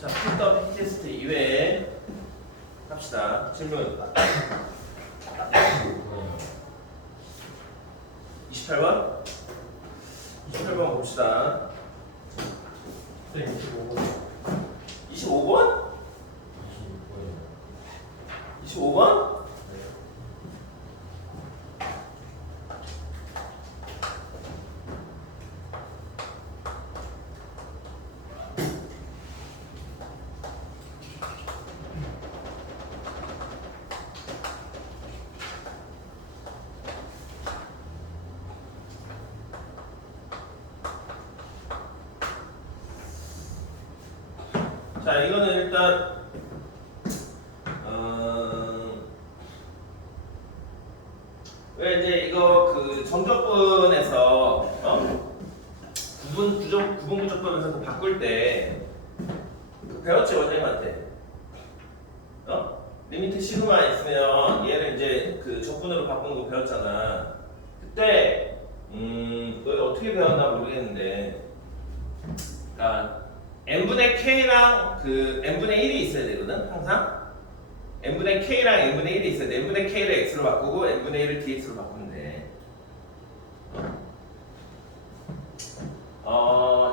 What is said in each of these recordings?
자, 풀더 테스트 이외에 합시다. 질문. 28번? 28번 봅시다. 25번? 25번? 자, 이거는 일단 왜 이제 이거 그 정적분에서 구분 부적분에서 그 바꿀 때 그 배웠지 원장님한테 리미트 시그마 있으면 얘를 이제 그 적분으로 바꾸는 거 배웠잖아. 그때 너희 어떻게 배웠나 모르겠는데, 그러니까 n분의 k랑 그 n분의 1이 있어야 되거든 항상. n분의 k랑 n분의 1이 있어야 돼. n분의 k를 x로 바꾸고 n분의 1을 dx로 바꾸면 돼.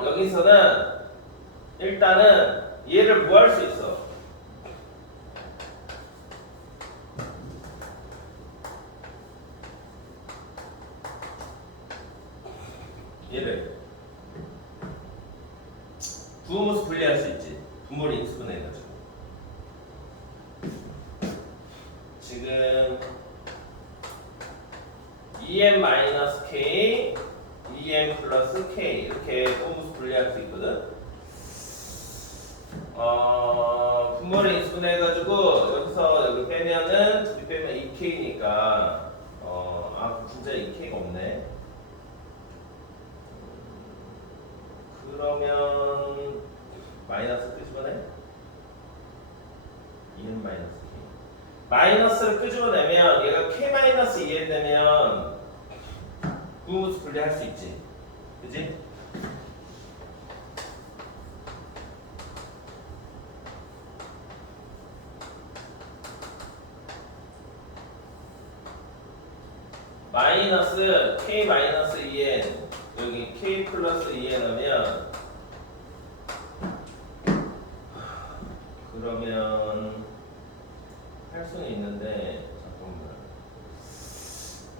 여기서는 일단은 얘를 뭐 할 수 있어? 얘를 부호모수 분리할 수 있지. 분모를 인수분해해가지고. 지금 EM-K, EM 플러스 K 이렇게 부호모수 분리할 수 있거든. 분모를 인수분해해가지고 여기서 여기 빼면은 둘이 빼면 2K니까 진짜 2K가 없네. 그러면 마이너스 끄집어내? 2는 마이너스 K. 마이너스를 끄집어내면 얘가 K 마이너스 2n 되면 부호모수 분리할 수 있지. 그지? 마이너스 K 마이너스 2n 여기 K 플러스 2n 하면 그러면 할 수는 있는데 잠깐만,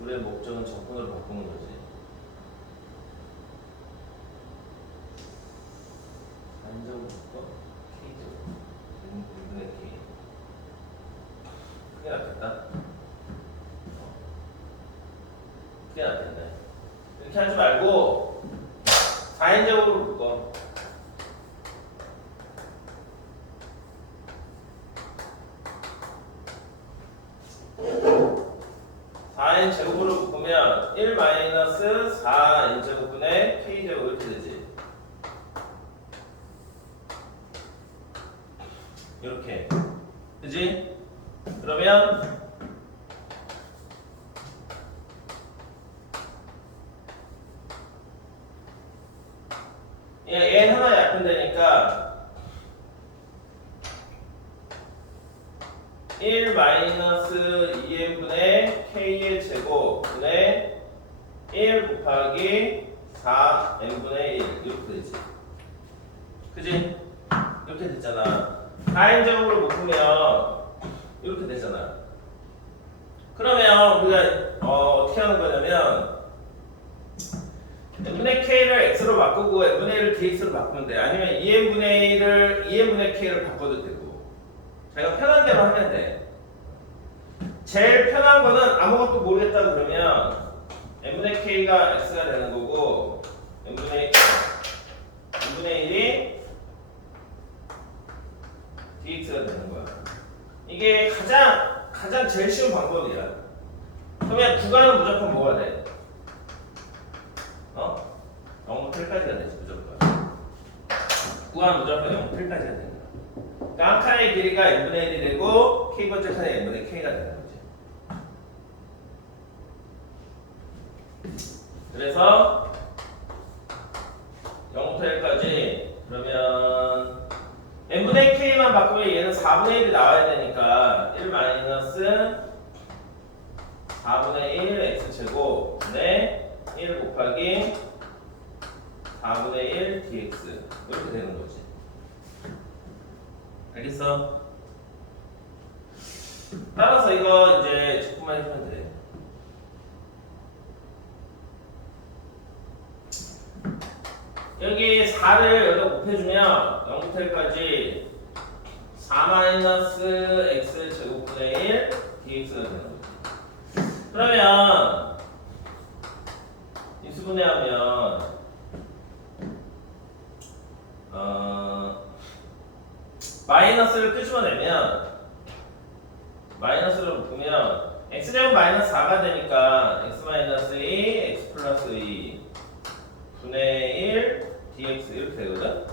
우리의 목적은 적분으로 바꾸는 거지. 4인적으로 바꿔? K죠. 1분의 K. 크게 낫겠다. 크게 낫겠네. 이렇게 하지 말고 4인적으로 묶어. 4n 제곱으로 묶으면 1 마이너스 4n 제곱분의 k 제곱 이렇게 되지. 이렇게. 그지? 그러면 얘 하나 약분되니까 1 마이너스 2n분의 k의 제곱 분의 1 곱하기 4n분의 1 이렇게 되지. 그지? 이렇게 됐잖아. 4n제곱으로 묶으면 이렇게 되잖아. 그러면 우리가 어떻게 하는 거냐면 n분의 k를 x로 바꾸고 n분의 1을 dx로 바꾸면 돼. 아니면 2n분의 1을 2n분의 k를 바꿔도 되고. 자기가 편한 대로 하면 돼. 제일 편한 거는 아무것도 모르겠다 그러면 n분의 k가 x가 되는 거고 n분의 1이 dx가 되는 거야. 이게 가장 제일 쉬운 방법이야. 그러면 구간은 무조건 뭐가 돼? 0부터 1까지가 되지 무조건. 구간은 무조건 0부터 1까지가 되는 거야. 그러니까 한 칸의 길이가 n분의 1이 되고 k번째 칸의 n분의 k가 되는 거지. 그래서 0부터 1까지 그러면 n분의 바꾸면 얘는 4분의 1이 나와야 되니까 1 마이너스 4분의 1 x제곱 분의 1 곱하기 4분의 1 dx 이렇게 되는 거지. 알겠어? 따라서 이거 이제 적분만 해주면 돼. 여기 4를 여기다 곱해주면 0부터 1까지 4 마이너스 x 제곱분의 1 dx가 되는 거지. 그러면 인수분해하면 마이너스를 끄집어내면 마이너스를 묶으면 x제곱 마이너스 4가 되니까 x 마이너스 2 x 플러스 2 분의 1 dx 이렇게 되거든.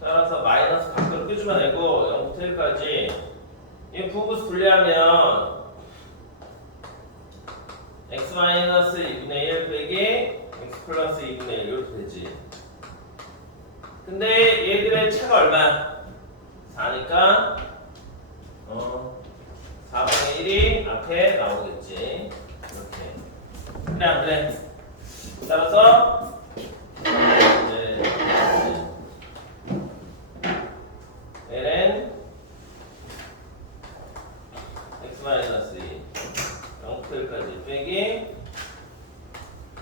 따라서 마이너스 밖으로 끄집어내고 0부터 1까지 이 부분수 분리하면 x 마이너스 2분의 1 빼기 x 플러스 2분의 1 이렇게 되지. 근데 얘들의 차가 얼마? 4니까 4분의 1이 앞에 나오겠지. 이렇게. 그래 안 그래? 따라서 이제 ln x 마이너스 2 0부터 1까지 빼기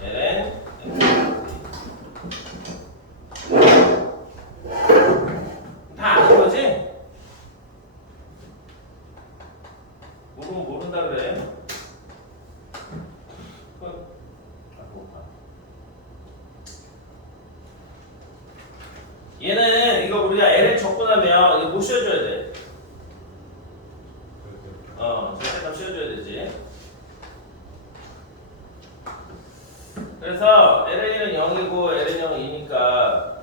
ln x 마이너스 2 다 아는 거지? 모르면 모른다 그래. 얘는 이거 우리가 ln 적분하면 이거 못 씌워줘야 돼. 절대값 씌워줘야 되지. 그래서 ln은 0이고 ln 2니까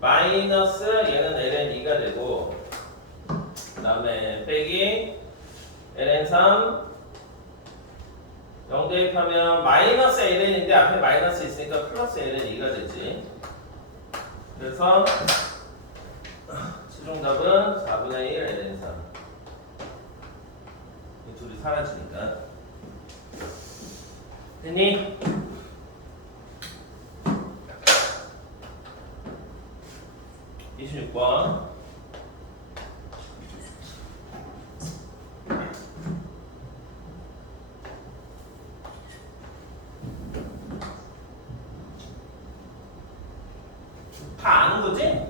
마이너스 얘는 ln2가 되고 그 다음에 빼기 ln3 0 대입하면 마이너스 ln인데 앞에 마이너스 있으니까 플러스 ln2가 되지. 그래서 최종답은 4분의 1 ln3 이 둘이 사라지니까 됐니? 26번 다 아는 거지?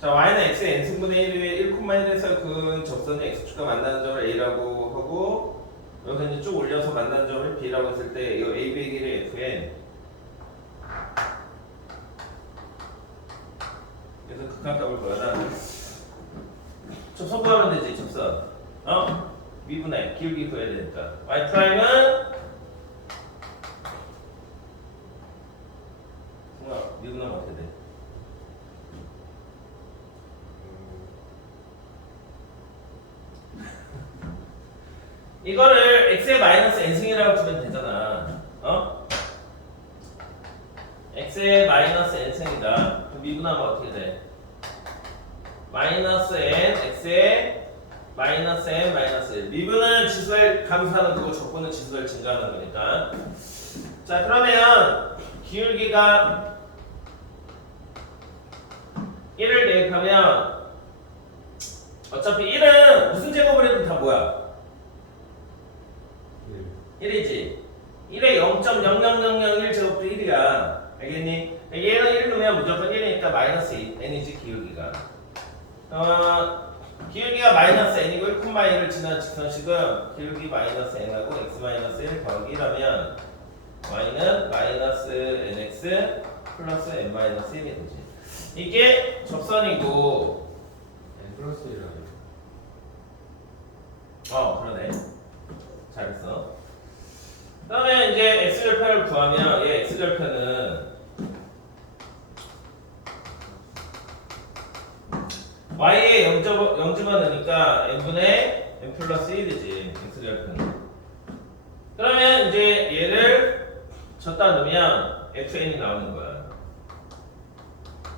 자, y는 x의 n승분의 1에 1,1에서 그 접선의 x축과 만나는 점을 a라고 하고 여기서 이제 쭉 올려서 만나는 점을 b라고 했을 때 이거 a 빼기 1의 fn 그래서 극한값을 구하라. 접선 구하면 되지. 접선 미분의 기울기 구해야 되니까 y 프라임은 미분하면 어떻게 돼? 이거를 x의 마이너스 n승이라고 주면 되잖아. x의 마이너스 n승이다. 그럼 미분하면 어떻게 돼? 마이너스 n x의 마이너스 n 마이너스 1. 미분은 지수를 감소하는 거고 적분은 지수를 증가하는 거니까. 자, 그러면 기울기가 1을 대입하면 어차피 1은 무슨 제곱을 해도 다 뭐야? 1이지. 1에 0.0001 제곱도 1이야. 알겠니? 얘는 1 넣으면 무조건 1이니까 마이너스 n이지 기울기가. 기울기가 마이너스 n이고 1,1을 지난 직선식은 기울기 마이너스 n하고 x 마이너스 1 더하기 1하면 y는 마이너스 nx 플러스 n 마이너스 1이 되지. 이게 접선이고 n 플러스 1이라고. 그러네. 잘했어. 그 다음에 이제 x절편을 구하면 얘 x절편은 y에 0 집어넣으니까 n분의 n 플러스 1이지 x절편은. 그러면 이제 얘를 졌다 넣으면 fn이 나오는 거야.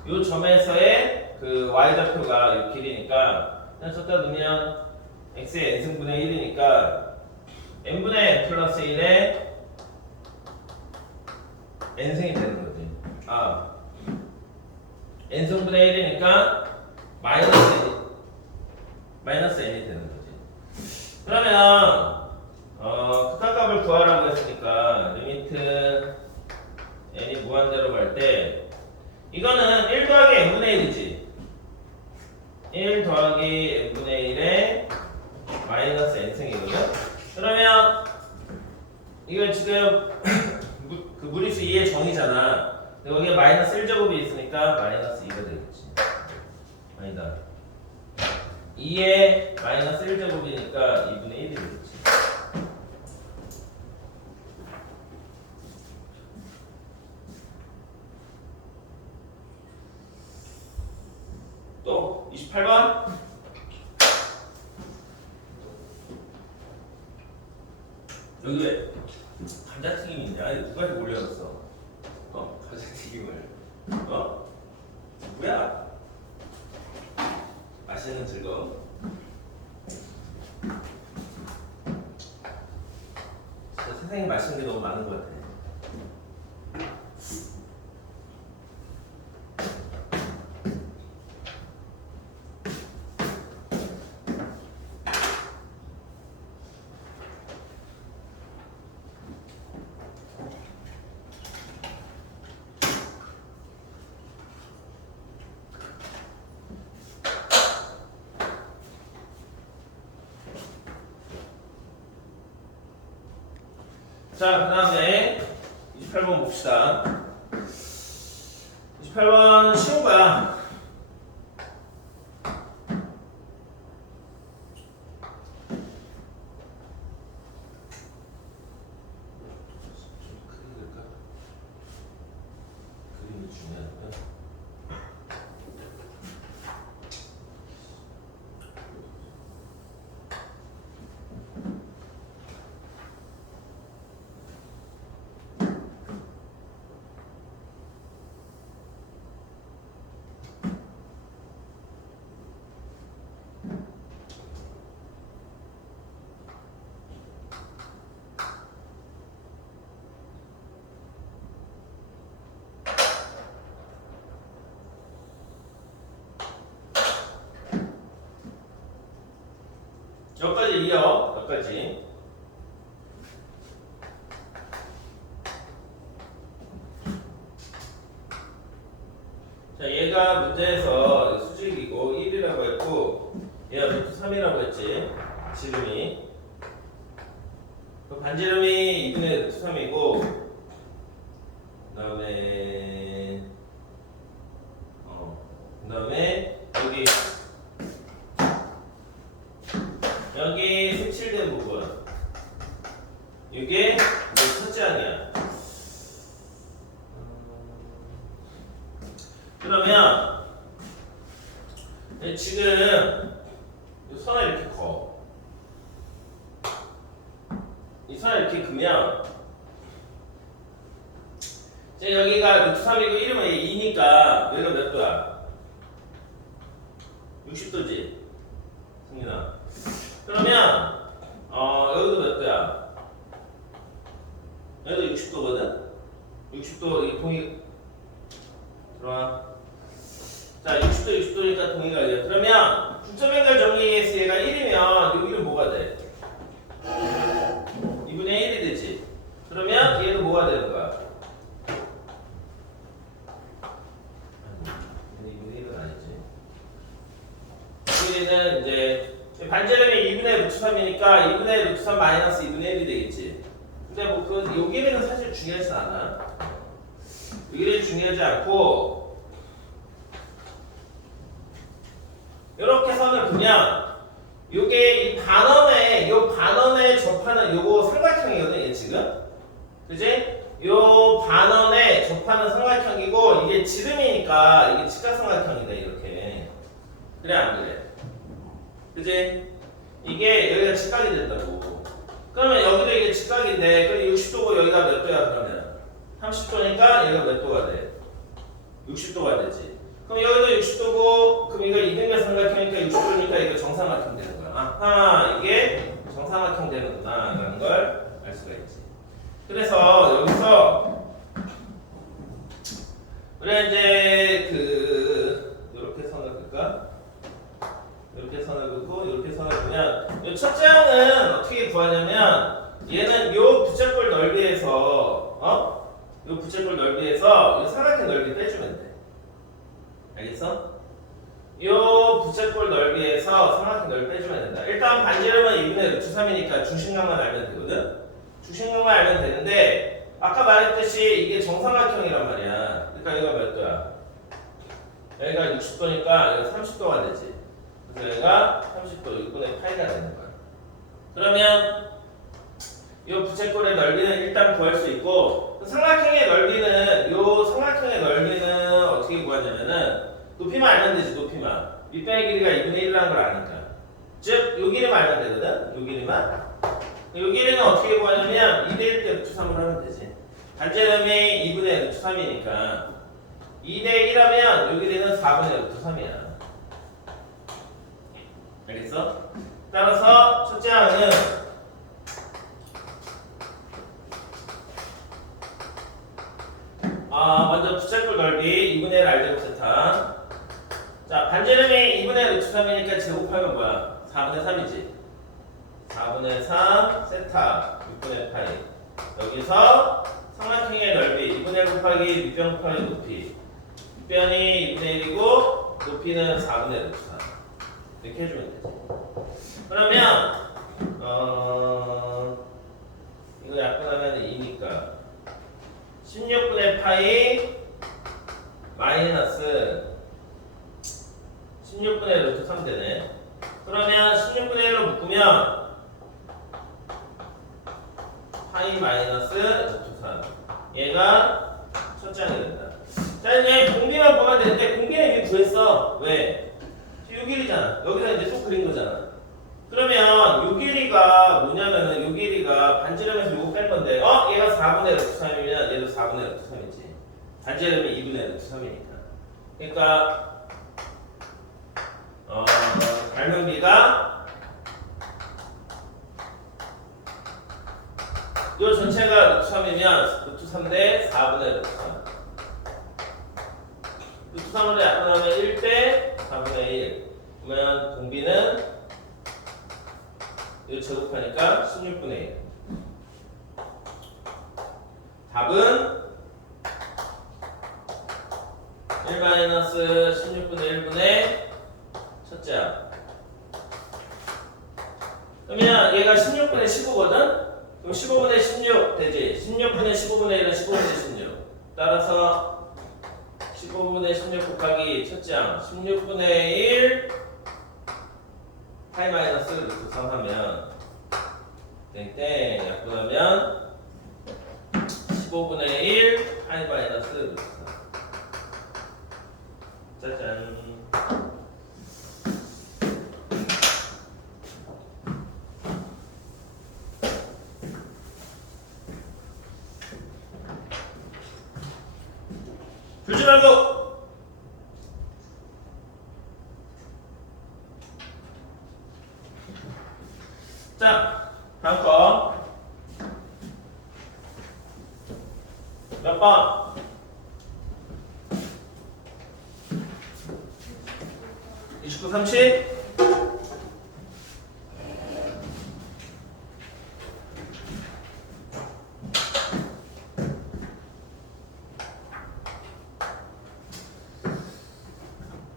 요 점에서의 그 y좌표가 요 길이니까 그냥 졌다 넣으면 x의 n승분의 1이니까 n분의 n 플러스 1의 n승이 되는 거지. n승분의 1이니까 마이너스 n이 되는 거지. 그러면 극한값을 구하라고 했으니까 리미트 n이 무한대로 갈 때 이거는 1 더하기 n분의 1이지. 1 더하기 n분의 1의 마이너스 n승이거든. 그러면 이건 지금 그 무리수 2의 정의잖아. 여기에 마이너스 1제곱이 있으니까 마이너스 2가 되겠지. 아니다. 2의 마이너스 1제곱이니까 2분의 1이 되겠지. 또 28번. 여기 왜 감자튀김이 있냐? 이거 누가 이렇게 올려놨어? 감자튀김을. 누구야? 맛있는 즐거움. 진짜 세상에 맛있는 게 너무 많은 것 같아. 자, 그 다음에 28번 봅시다. 28번 쉬운 거야. 크게 될까? 그림이 중요하니까. 여기까지 이어. 여기까지. 자, 얘가 문제에서 수직이고 1이라고 했고 얘가 루트 3이라고 했지. 지름이. 그 반지름이 2분의 루트 3이고 그 다음에 여기 색칠된 부분 이게 첫째 항이야. 그러면 지금 이 선을 이렇게 그어. 이 선을 이렇게 그으면 여기가 루트 3이고 1이면 2니까 여기가 몇 도야? 60도지? 승민아. 그러면 여기도 몇 도야? 여기도 60도거든? 60도 이 동이 들어와. 자, 60도니까 동의가 돼요. 그러면 중점 연결 정리에서 얘가 1이면 여기는 뭐가 돼? 2분의 1이 되지. 그러면 얘는 뭐가 되는 거야? 2분의 1은 아니지. 여기는 이제 반지름이 2분의 루트 3이니까 2분의 루트 3 마이너스 2분의 1이 되겠지. 근데 뭐 요 길이는 사실 중요하진 않아. 요 길이는 중요하지 않고 이렇게 선을 보면 요게 이 반원에 접하는 요거 삼각형이거든 얘 지금. 그지? 요 반원에 접하는 삼각형이고 이게 지름이니까 이게 직각삼각형이다 이렇게. 그래 안 그래? 그지? 이게 여기가 직각이 된다고. 그러면 여기도 이게 직각인데 그럼 60도고 여기가 몇 도야 그러면? 30도니까 여기가 몇 도가 돼? 60도가 되지. 그럼 여기도 60도고 그럼 이거 이등변 삼각형이니까 60도니까 이거 정삼각형 되는 거야. 아하 이게 정삼각형 되는구나 라는 걸 알 수가 있지. 그래서 여기서 우리가 이제 요렇게 선을 그을까? 이렇게 선을 긋고 이렇게 선을 보면 이 첫째 항은 어떻게 구하냐면 얘는 요 부채꼴 넓이에서 요 부채꼴 넓이에서 이 삼각형 넓이 빼주면 돼. 알겠어? 요 부채꼴 넓이에서 삼각형 넓이 빼주면 된다. 일단 반지름은 2분의 루트 3이니까 중심각만 알면 되거든. 중심각만 알면 되는데 아까 말했듯이 이게 정삼각형이란 말이야. 그러니까 여기가 몇 도야? 여기가 60도니까 여기가 30도가 되지. 그래서 여기가 30도 6분의 파이가 되는 거야. 그러면 이 부채꼴의 넓이는 일단 구할 수 있고 삼각형의 넓이는 요 삼각형의 넓이는 어떻게 구하냐면은 높이만 알면 되지. 높이만 밑변의 길이가 2분의 1이라는 걸 아니까 즉 요 길이만 알면 되거든. 요 길이만 요 길이는 어떻게 구하냐면 2대1 때 루트 3으로 하면 되지. 반지름이 2분의 루트 3이니까 2대1하면 요 길이는 4분의 루트 3이야. 알겠어? 따라서 첫째 항은 먼저 부채꼴 넓이 2분의 1 알제곱 세타. 자, 반지름이 2분의 루트 3이니까 제곱하면 뭐야? 4분의 3이지. 4분의 3 세타 6분의 파이. 여기서 삼각형의 넓이 2분의 1 곱하기 밑변 곱하기 높이. 밑변이 2분의 1이고 높이는 4분의 루트 3. 이렇게 해주면 되지. 그러면 이거 약분하면 2니까 16분의 파이 마이너스 16분의 루트 3 되네. 그러면 16분의 1로 묶으면 파이 마이너스 루트 3 얘가 첫 장이 된다. 자 이제 공비만 보면 되는데 공비는 이미 구했어. 왜? 요 길이잖아. 여기서 이제 또 그린 거잖아. 그러면 요 길이가 뭐냐면은 요 길이가 반지름에서 요거 뺀 건데 얘가 4분의 루트 3이면 얘도 4분의 루트 3이지. 반지름이 2분의 루트 3이니까. 그러니까 닮은비가 요 전체가 루트 3이면 루트 3대 4분의 루트 3. 루트 3으로 약분하면 1대 4분의 1. 그러면 공비는 이 제곱하니까 16분의 1. 답은 1-16분의 1분의 첫째 항. 그러면 얘가 16분의 15거든? 그럼 15분의 16 되지? 16분의 15분의 1은 15분의 16. 따라서 15분의 16 곱하기 첫째 항 16분의 1 파이 마이너스 루트 3 하면 땡땡 약분하면 15분의 1 파이 마이너스 루트 3. 짜잔. 풀지 말고. 자, 다음 거. 몇 번? 29, 30?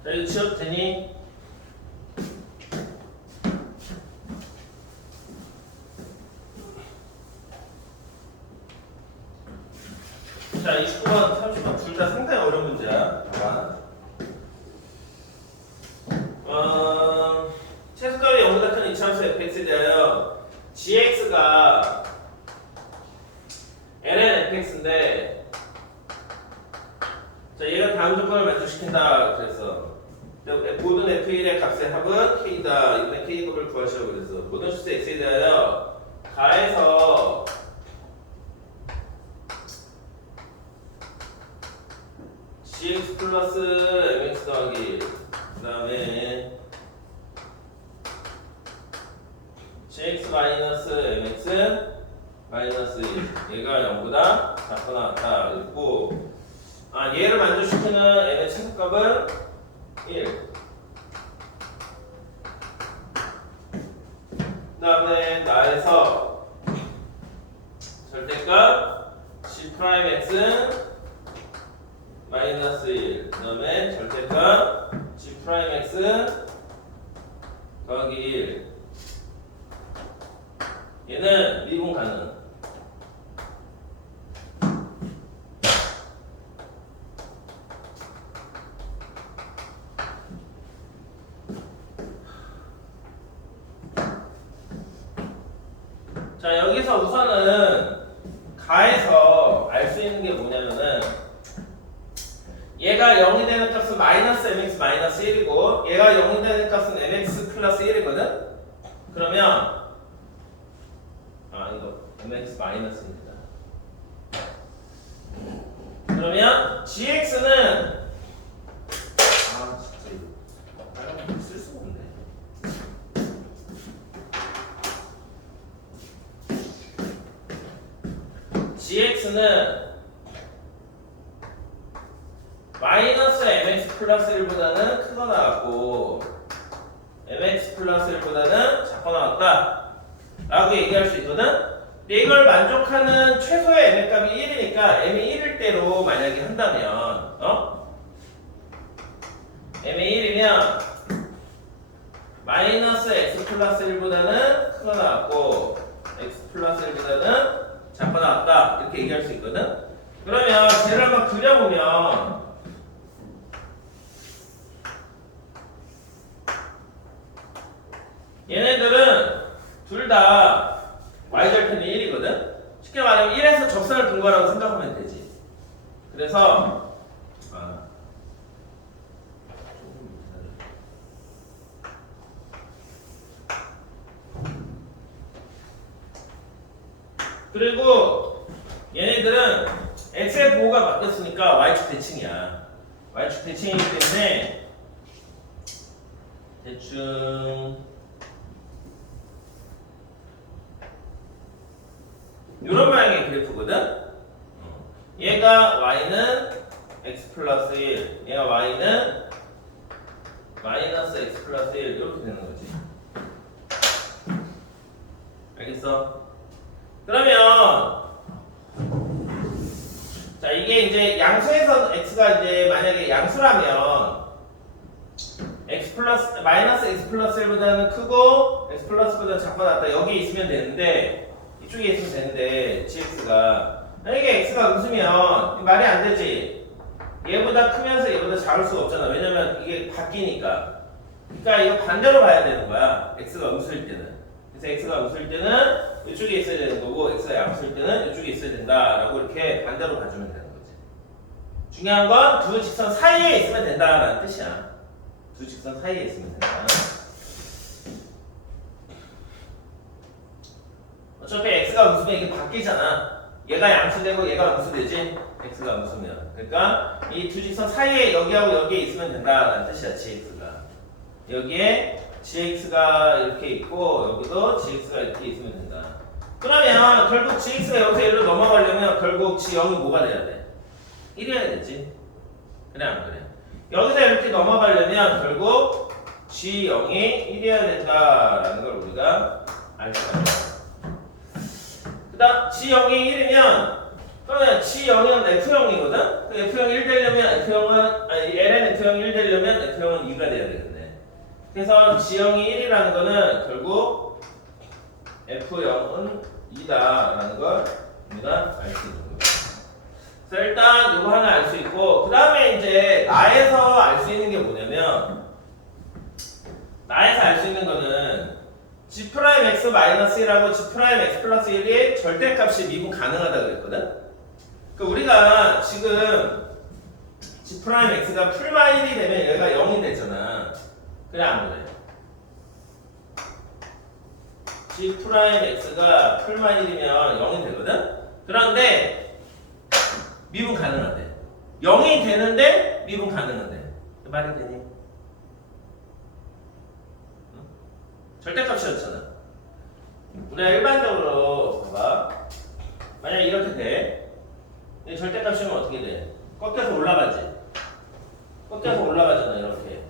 자, 이거 지워도 되니? F1의 값의 합은 K다. 이번에 K값을 구하시라고 그랬어. 모든 수수 X에 대하여 가에서 GX 플러스 MX 더하기 그 다음에 GX 마이너스 MX 마이너스 1 얘가 0보다 작거나 같다 그랬고 얘를 만족시키는 n의 최소값은 1 그 다음에 나에서 절대값 G 프라임 X 마이너스 1 그 다음에 절대값 G 프라임 X 더하기 1 얘는 미분 가능 자 여기서 우선은 가에서 알 수 있는 게 뭐냐면은 얘가 0이 되는 값은 마이너스 mx 마이너스 1이고 얘가 0이 되는 값은 mx 플러스 1이거든? 그러면 이거 mx 마이너스입니다. 그러면 gx는 진짜 이거 빨간 쓸 수가 없네. gx는 마이너스 mx 플러스 1보다는 크거나 같고 mx 플러스 1보다는 작거나 같다 라고 얘기할 수 있거든? 근데 이걸 만족하는 최소의 m의 값이 1이니까 m이 1일 때로 만약에 한다면 m이 1이면 마이너스 x 플러스 1보다는 크거나 같고 x 플러스 1보다는 작거나 같다 이렇게 얘기할 수 있거든? 그러면 쟤를 한번 그려보면 얘네들은 둘 다 y절편이 1이거든? 쉽게 말하면 1에서 접선을 둔 거라고 생각하면 되지. 그래서 그리고 얘네들은 x의 보호가 바뀌었으니까 y축 대칭이야. y축 대칭이기 때문에 대충 이런 모양의 그래프거든? 얘가 y는 x 플러스 1, 얘가 y는 마이너스 x 플러스 1 이렇게 되는 거지. 알겠어? 그러면 자 이게 이제 양수에서 x가 이제 만약에 양수라면 x 플러스 마이너스 x 플러스 1보다는 크고 x 플러스보다 작거나 같다 여기 있으면 되는데 이쪽에 있으면 되는데 gx가 만약에 x가 음수면 말이 안 되지. 얘보다 크면서 얘보다 작을 수가 없잖아. 왜냐면 이게 바뀌니까. 그러니까 이거 반대로 봐야 되는 거야. x가 음수일 때는. 그래서 x가 음수일 때는 이쪽에 있어야 되는 거고 x가 양수일 때는 이쪽에 있어야 된다라고 이렇게 반대로 봐주면 되는 거지. 중요한 건 두 직선 사이에 있으면 된다라는 뜻이야. 두 직선 사이에 있으면 된다. 어차피 x가 음수면 이게 바뀌잖아. 얘가 양수되고 얘가 음수되지. x가 음수면. 그러니까 이 두 직선 사이에 여기하고 여기에 있으면 된다라는 뜻이야. gx가. 여기에 gx가 이렇게 있고 여기도 gx가 이렇게 있으면 된다. 그러면 결국 gx가 여기서 여기로 넘어가려면 결국 g0이 뭐가 돼야 돼? 1이어야 되지. 그래 안 그래? 여기서 이렇게 넘어가려면 결국 g0이 1이어야 된다라는 걸 우리가 알 수가 있어. 그 다음 G0이 1이면 그러면 G0은 F0이거든? F0이 1 되려면 F0은 LN F0이 1 되려면 F0은 2가 돼야 되겠네. 그래서 G0이 1이라는 거는 결국 F0은 2다라는 걸 우리가 알 수 있는 거예요. 그래서 일단 이거 하나 알 수 있고 그 다음에 이제 나에서 알 수 있는 게 뭐냐면 나에서 알 수 있는 거는 g 프라임 x 마이너스 1하고 g 프라임 x 플러스 1이 절대값이 미분 가능하다 그랬거든? 그러니까 우리가 지금 g 프라임 x가 풀마 1이 되면 얘가 0이 되잖아. 그래 안 그래? G 프라임 X가 풀만 1이면 0이 되거든? 그런데 미분 가능하대. 0이 되는데 미분 가능하대. 말이 되니? 응? 절대값이었잖아. 우리가 일반적으로 봐봐. 만약 이렇게 돼. 근데 절대값이면 어떻게 돼? 꺾여서 올라가지. 꺾여서 올라가잖아 이렇게.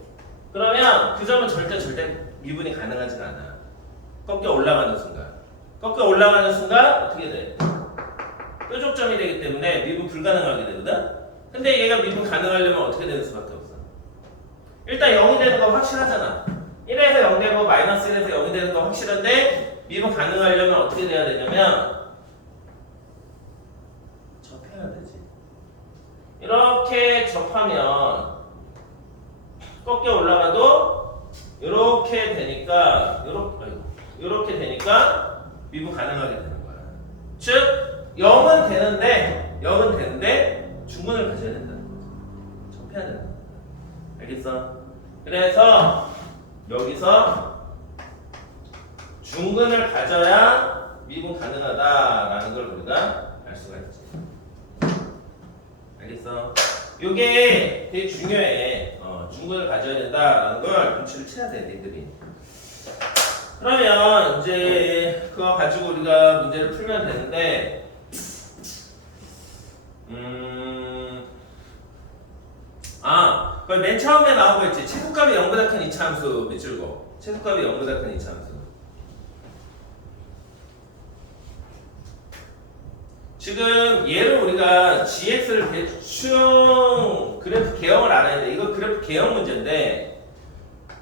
그러면 그 점은 절대 미분이 가능하지가 않아. 꺾여 올라가는 순간. 꺾여 올라가는 순간 어떻게 돼? 뾰족점이 되기 때문에 미분 불가능하게 되거든? 근데 얘가 미분 가능하려면 어떻게 되는 수밖에 없어? 일단 0이 되는 거 확실하잖아. 1에서 0 되고 마이너스 1에서 0이 되는 거 확실한데 미분 가능하려면 어떻게 돼야 되냐면 접해야 되지. 이렇게 접하면 꺾여 올라가도 이렇게 되니까 이렇게 되니까 미분 가능하게 되는 거야. 즉 0은 되는데 중근을 가져야 된다는 거지. 접해야 된다. 알겠어? 그래서 여기서 중근을 가져야 미분 가능하다라는 걸 우리가 알 수가 있지. 알겠어? 요게 되게 중요해. 중근을 가져야 된다라는 걸 눈치를 채야 돼, 니들이. 그러면 이제 그거 가지고 우리가 문제를 풀면 되는데, 그걸 맨 처음에 나온 거 있지. 최소값이 0보다 큰 이차함수 밑줄고. 최소값이 0보다 큰 이차함수. 지금 얘를 우리가 gx를 대충 그래프 개형을 알아야 돼. 이거 그래프 개형 문제인데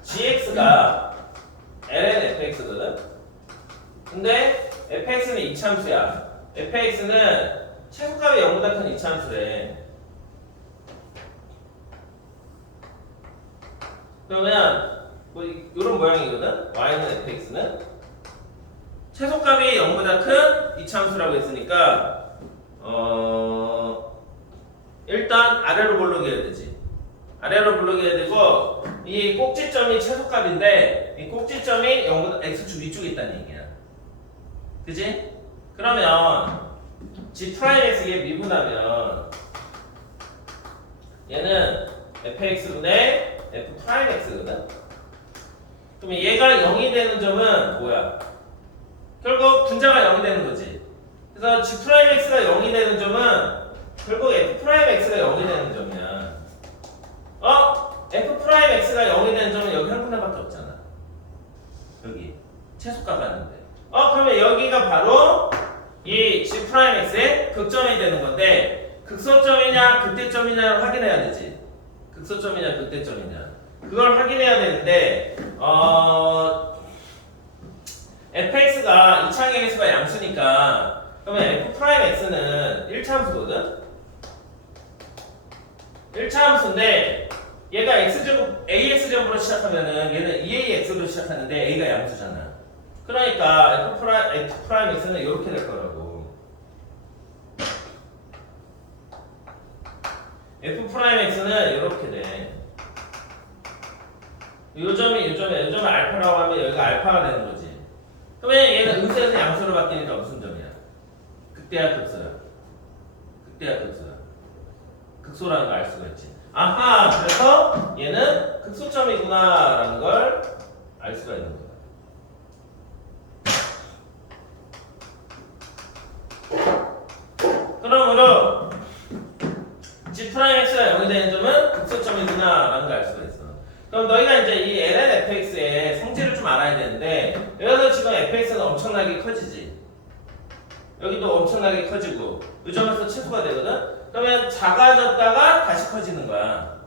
gx가 ln fx거든. 근데 fx는 이차함수야. fx는 최소값이 0보다 큰 이차함수래. 그러면 뭐 이런 모양이거든. y는 fx는 최소값이 0보다 큰 이차함수라고 했으니까 일단 아래로 볼록해야 되지. 아래로 볼록해야 되고 이 꼭지점이 최소값인데 이 꼭지점이 0보다 x축 위쪽에 있다는 얘기야. 그지? 그러면 g 프라임 x에 미분하면 얘는 fx분의 f 프라임 x거든. 그러면 얘가 0이 되는 점은 뭐야? 결국 분자가 0이 되는 거지. 그래서 g 프라임 x가 0이 되는 점은 결국 f 프라임 x가 0이 되는 점이야. f 프라임 x가 0이 되는 점은 여기 한 군데밖에 없잖아. 여기 최소값 받는데. 그러면 여기가 바로 이 g 프라임 x의 극점이 되는 건데 극소점이냐 극대점이냐를 확인해야 되지. 극소점이냐 극대점이냐 그걸 확인해야 되는데 fx가 이차항의 개수가 양수니까 그러면 f 프라임 x는 1차함수거든. 1차함수인데 얘가 x제곱 ax제곱으로 시작하면은 얘는 2ax로 시작하는데 a가 양수잖아. 그러니까 f 프라임 x는 이렇게 될 거라고. f 프라임 x는 이렇게 돼. 요점이 알파라고 하면 여기가 알파가 되는 거지. 그러면 얘는 음수에서 양수로 바뀌니까 무슨 점이야? 극대야 극소야? 극대야 극소야? 극소라는 걸 알 수가 있지. 아하, 그래서 얘는 극소점이구나 라는 걸 알 수가 있는 거야. 그러므로 g 프라임 x가 0이 되는 점은 극소점이구나 라는 걸 알 수가 있어. 그럼 너희가 이제 이 ln fx의 성질을 좀 알아야 되는데 여기서 지금 fx는 엄청나게 커지지. 여기도 엄청나게 커지고 이 점에서 최소가 되거든. 그러면 작아졌다가 다시 커지는 거야.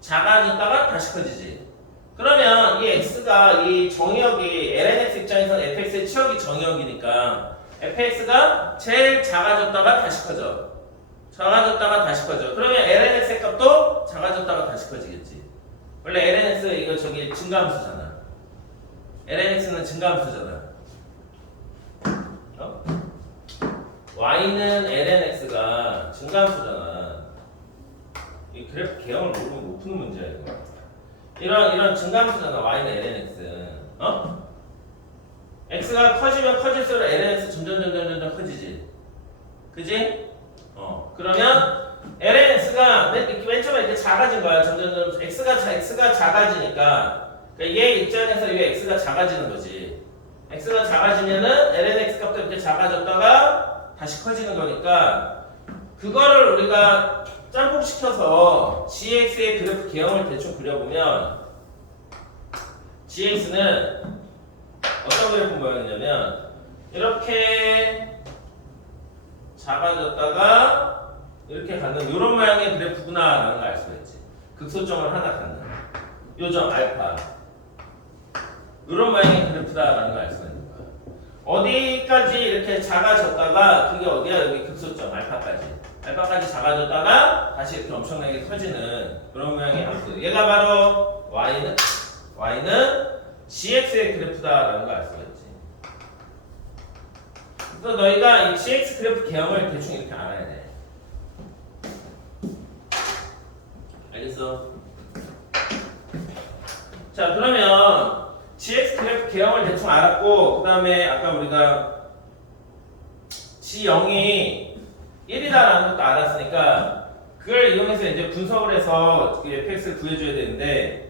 작아졌다가 다시 커지지. 그러면 이 x가 이 정의역이 ln x 입장에서는 fx의 치역이 정의역이니까 fx가 제일 작아졌다가 다시 커져. 작아졌다가 다시 커져. 그러면 ln x의 값도 작아졌다가 다시 커지겠지. 원래 ln x 이거 저기 증가함수잖아. ln x는 증가함수잖아. y는 ln x가 증가함수잖아. 이 그래프 개형을 모르면 못 푸는 문제야 이거. 이런 증가함수잖아. y는 lnx. 어? x가 커지면 커질수록 lnx 점점 커지지. 그지? 그러면 lnx가 맨 처음에 이렇게 작아진 거야. 점점 x가 작아지니까 그러니까 얘 입장에서 이 x가 작아지는 거지. x가 작아지면은 lnx 값도 이렇게 작아졌다가 다시 커지는 거니까 그거를 우리가 짬뽕시켜서 gx의 그래프 개형을 대충 그려보면 gx는 어떤 그래프 모양이냐면 이렇게 작아졌다가 이렇게 가는 이런 모양의 그래프구나 라는 걸 알 수가 있지. 극소점을 하나 갖는 요점 알파 이런 모양의 그래프다 라는 걸 알 수가 있는 거야. 어디까지 이렇게 작아졌다가 그게 어디야? 여기 극소점 알파까지 작아졌다가 다시 이렇게 엄청나게 커지는 그런 모양의 함수. 얘가 바로 y는 gx의 그래프다라는 걸 알 수가 있지. 그래서 너희가 이 gx 그래프 개형을 대충 이렇게 알아야 돼. 알겠어? 자, 그러면 gx 그래프 개형을 대충 알았고, 그 다음에 아까 우리가 g0이 1이다라는 것도 알았으니까 그걸 이용해서 이제 분석을 해서 그 fx를 구해줘야 되는데,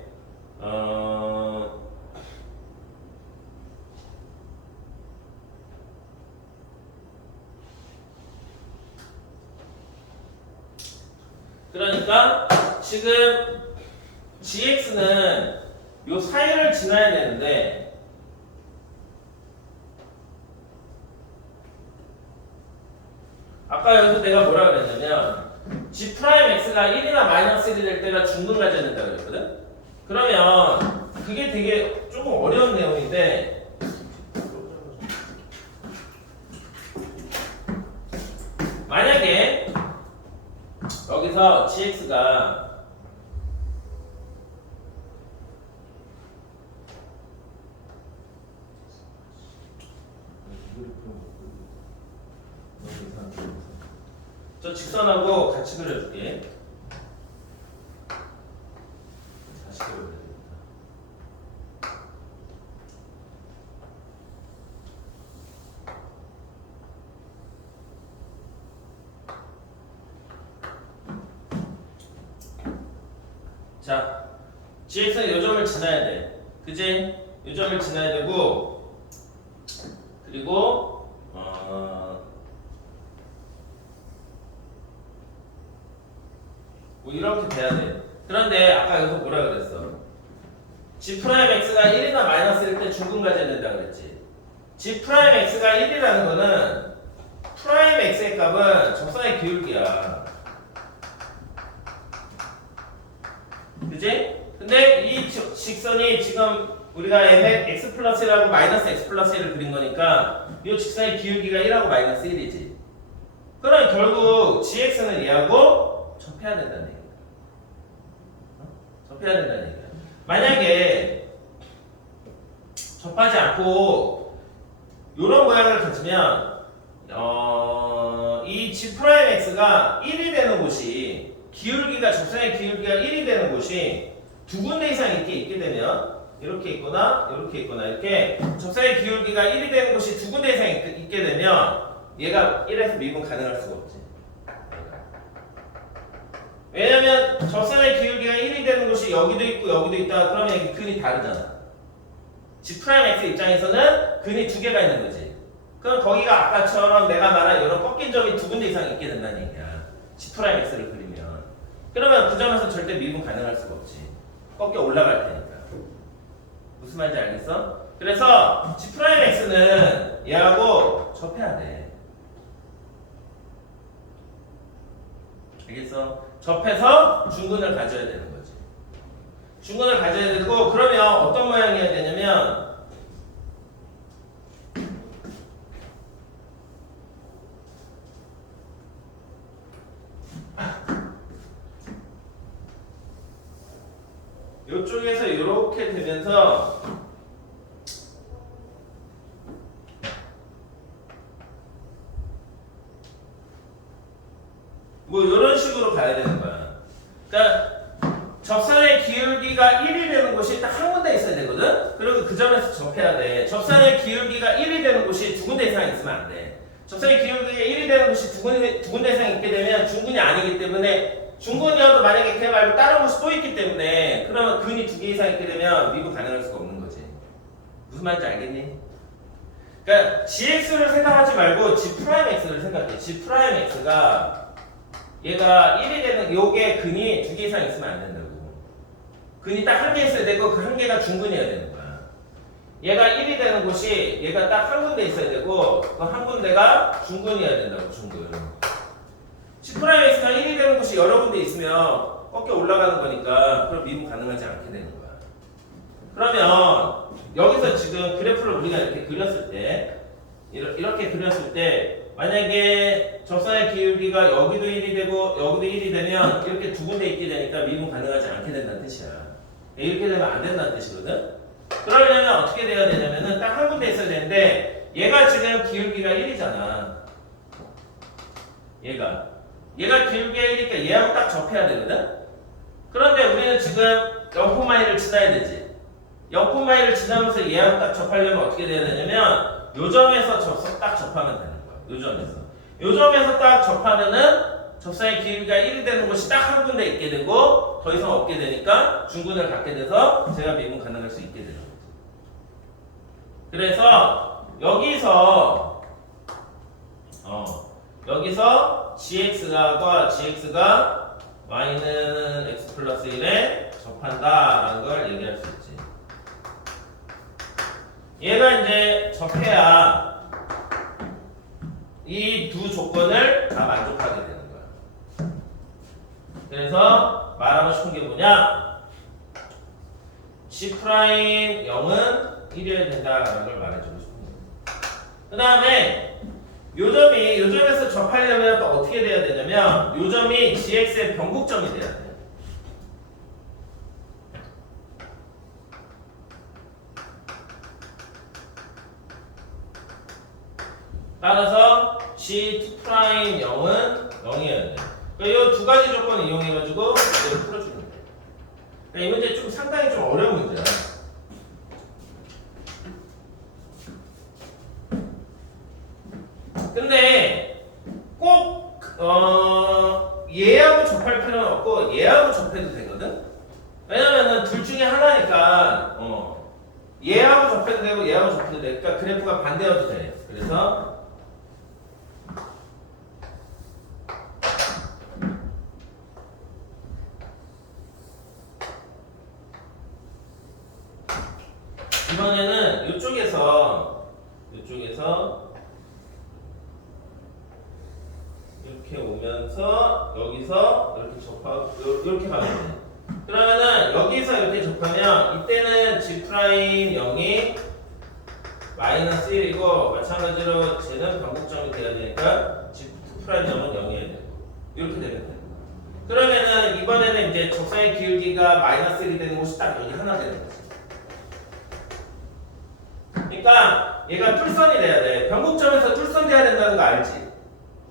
그러니까 지금 gx는 요 사이를 지나야 되는데 아까 여기서 내가 뭐라 그랬냐면 g'x가 1이나 마이너스 1이 될 때가 중근 가져야 된다고 그랬거든? 그러면 그게 되게 조금 어려운 내용인데 만약에 여기서 gx가 저 직선하고 같이 그려줄게. 다시 그려야 되겠다. 자, gx는 요 점을 지나야 돼. 그지? 요 점을 지나야 되고, 그리고 뭐 이렇게 돼야 돼. 그런데 아까 여기서 뭐라 그랬어? g'x가 1이나 마이너스 1일 때 중근 가져야 된다 그랬지. g'x가 1이라는 거는 프라임 x의 값은 접선의 기울기야. 그지? 근데 이 직선이 지금 우리가 x 플러스 1하고 마이너스 x 플러스 1을 그린 거니까 이 직선의 기울기가 1하고 마이너스 1이지. 그럼 결국 gx는 얘하고 접해야 된다는 얘기야. 접해야 된다는 얘기야. 만약에 접하지 않고 이런 모양을 가지면 이 g'x가 1이 되는 곳이 접선의 기울기가 1이 되는 곳이 두 군데 이상 있게 되면 이렇게 있거나 이렇게 접선의 기울기가 1이 되는 곳이 두 군데 이상 있게 되면 얘가 1에서 미분 가능할 수가 없지. 왜냐면 접선의 기울기가 1이 되는 곳이 여기도 있고 여기도 있다. 그러면 이 근이 다르잖아. g'x 입장에서는 근이 두 개가 있는 거지. 그럼 거기가 아까처럼 내가 말한 이런 꺾인 점이 두 군데 이상 있게 된다는 얘기야. g'x를 그리면. 그러면 그 점에서 절대 미분 가능할 수가 없지. 꺾여 올라갈 테니까. 무슨 말인지 알겠어? 그래서 g'x는 얘하고 접해야 돼. 알겠어? 접해서 중근을 가져야 되는 거지. 중근을 가져야 되고, 그러면 어떤 모양이어야 되냐면 이쪽에서 이렇게 되면서 뭐 이런 식으로 가야 되는 거야. 그러니까 접선의 기울기가 1이 되는 곳이 딱 한 군데 있어야 되거든. 그리고 그 점에서 접해야 돼. 접선의 기울기가 1이 되는 곳이 두 군데 이상 있으면 안 돼. 접선의 기울기가 1이 되는 곳이 두 군데 이상 있게 되면 중근이 아니기 때문에 중근이어도 만약에 걔 말고 다른 곳이 또 있기 때문에 그러면 근이 두 개 이상 있게 되면 미분 가능할 수가 없는 거지. 무슨 말인지 알겠니? 그러니까 gx를 생각하지 말고 g'x를 생각해. g'x가 얘가 1이 되는 요게 근이 두 개 이상 있으면 안 된다고. 근이 딱 한 개 있어야 되고 그 한 개가 중근이어야 되는 거야. 얘가 1이 되는 곳이 얘가 딱 한 군데 있어야 되고 그 한 군데가 중근이어야 된다고. 중근. C'x가 1이 되는 곳이 여러 군데 있으면 꺾여 올라가는 거니까 그럼 미분 가능하지 않게 되는 거야. 그러면 여기서 지금 그래프를 우리가 이렇게 그렸을 때 이렇게 그렸을 때 만약에 접선의 기울기가 여기도 1이 되고 여기도 1이 되면 이렇게 두 군데 있게 되니까 미분 가능하지 않게 된다는 뜻이야. 이렇게 되면 안 된다는 뜻이거든. 그러려면 어떻게 돼야 되냐면은 딱 한 군데 있어야 되는데 얘가 지금 기울기가 1이잖아. 얘가 기울기가 1이니까 얘하고 딱 접해야 되거든. 그런데 우리는 지금 0,1을 지나야 되지. 0,1을 지나면서 얘하고 딱 접하려면 어떻게 돼야 되냐면 요 점에서 딱 접하면 되는 거야. 요 점에서 딱 접하면은 접선의 기울기가 1이 되는 곳이 딱 한 군데 있게 되고 더 이상 없게 되니까 중근을 갖게 돼서 제가 미분 가능할 수 있게 되는 거지. 그래서 여기서 gx가 y는 x 플러스 1에 접한다라는 걸 얘기할 수 있지. 얘가 이제 접해야 이 두 조건을 다 만족하게 되는 거야. 그래서 말하고 싶은 게 뭐냐? G'0은 1이어야 된다라는 걸 말해주고 싶은 거야. 그 다음에 요점에서 접하려면 또 어떻게 돼야 되냐면 요점이 gx의 변곡점이 돼야 돼. 따라서 G'0은 0이어야 돼. 그러니까 이 두 가지 조건을 이용해가지고 이걸 풀어주면 돼. 그러니까 이 문제 좀 상당히 좀 어려운 문제야. 근데 꼭 얘하고 접할 필요는 없고 얘하고 접해도 되거든. 왜냐면은 둘 중에 하나니까 얘하고 접해도 되고 얘하고 접해도 돼. 그러니까 그래프가 반대여도 돼. 그래서 이번에는 이쪽에서 이렇게 오면서 여기서 이렇게 접하고 이렇게 가면 돼. 그러면은 여기서 이렇게 접하면 이때는 G'0이 마이너스 1이고 마찬가지로 쟤는 변곡점이 돼야 되니까 G'0은 0이어야 되고 이렇게 되면 돼. 그러면은 이번에는 이제 접선의 기울기가 마이너스 1이 되는 곳이 딱 여기 하나 되는 거지. 그러니까 얘가 툴선이 돼야 돼. 변곡점에서 툴선 돼야 된다는 거 알지?